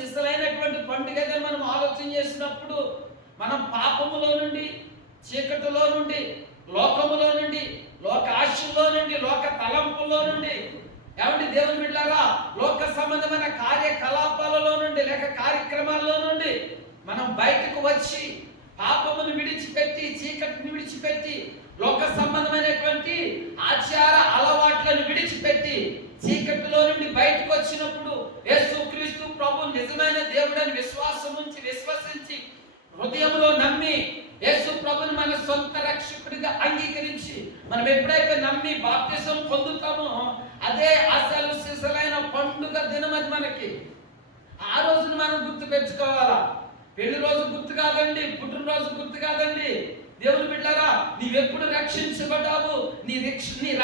సిసలైనటువంటి పండుగగా మనం ఆలోచన చేసినప్పుడు మనం పాపములో నుండి, చీకటిలో నుండి, లోకములో నుండి, లోక ఆశల్లో నుండి, లోక తలంపుల్లో నుండి, ఏమండి దేవుని బిడ్డలారా, లోక సంబంధమైన కార్యకలాపాలలో నుండి లేక కార్యక్రమాల్లో నుండి మనం బయటకు వచ్చి పాపమును విడిచిపెట్టి, చీకటిని విడిచిపెట్టి, లోక సంబంధమైనటువంటి ఆచార అలవాట్లను విడిచిపెట్టి చీకటిలో నుండి బయటకు వచ్చినప్పుడు యేసుక్రీస్తు ప్రభు నిజమైన దేవుడని విశ్వసించి హృదయంలో నమ్మి యేసు ప్రభుని మన సొంత రక్షకుడిగా అంగీకరించి మనం ఎప్పుడైతే నమ్మి బాప్తిసం పొందుతామో అదే అసలు సిసలైన పండుగ దినం. అది మనకి ఆ రోజును మనం గుర్తు పెంచుకోవాలా. పెళ్లి రోజు గుర్తు కాదండి, పుట్టినరోజు గుర్తు కాదండి. దేవుని బిడ్డలారా, నీవెప్పుడు రక్షించబడ్డావు, నీ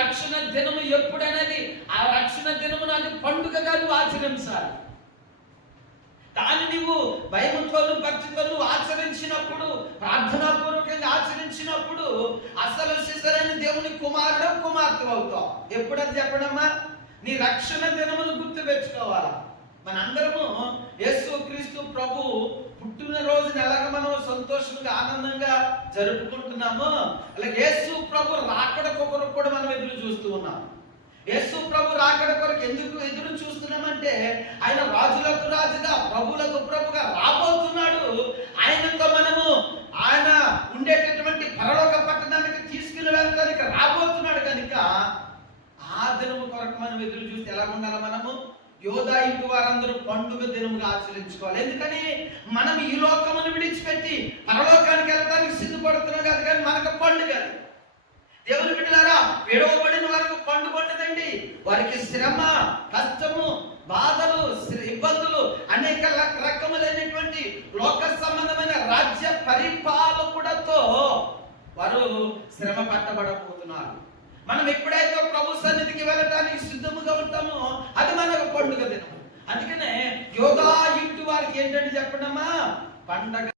రక్షణ దినము ఎప్పుడనేది, ఆ రక్షణ దినము నాది పండుగగా నువ్వు ఆచరించాలి. దాన్ని నీవు భయముతోను భక్తితోను ఆచరించినప్పుడు, ప్రార్థనాపూర్వకంగా ఆచరించినప్పుడు అసలు సిసలైన దేవుని కుమారుడు కుమార్తె అవుతావు. ఎప్పుడని చెప్పడమ్మా? నీ రక్షణ దినమును గుర్తు పెంచుకోవాలా. మనందరము యేసుక్రీస్తు ప్రభు పుట్టినరోజుని ఎలాగ మనం సంతోషంగా ఆనందంగా జరుపుకుంటున్నామో అలాగే యేసు ప్రభు రాకడ కొరకు కూడా మనం ఎదురు చూస్తూ ఉన్నాం. యేసు ప్రభు రాకడ కొరకు ఎందుకు ఎదురు చూస్తున్నామంటే ఆయన రాజులకు రాజుగా, ప్రభువులకు ప్రభుగా రాబోతున్నాడు. ఆయనతో మనము ఆయన ఉండేటటువంటి పరలోక పట్టణానికి తీసుకుని వెళ్ళడానికి రాబోతున్నాడు కనుక ఆ దినము కొరకు మనం ఎదురు చూస్తే ఎలా ఉండాలి? మనము యోధా ఇంటి వారందరూ పండుగ దినముగా ఆచరించుకోవాలి. ఎందుకని మనం ఈ లోకమును విడిచిపెట్టి పరలోకానికి వెళ్ళడానికి సిద్ధపడుతున్నాం కదా, కానీ మనకు పండుగ. దేవుని బిడ్డలారా, విడవబడిన వారికి పండుగ ఉండదండి. వారికి శ్రమ, కష్టము, బాధలు, ఇబ్బందులు, అనేక రకములైనటువంటి లోక సంబంధమైన రాజ్య పరిపాలకుడతో వారు శ్రమ పట్టబడబోతున్నారు. మనం ఎప్పుడైతే ప్రభు సన్నిధికి వెళ్ళడానికి సిద్ధముగా ఉంటామో అది మనకు పండుగ దినం. అందుకనే యోగా ఇంటి వారికి ఏంటంటే చెప్పడమ్మా, పండగ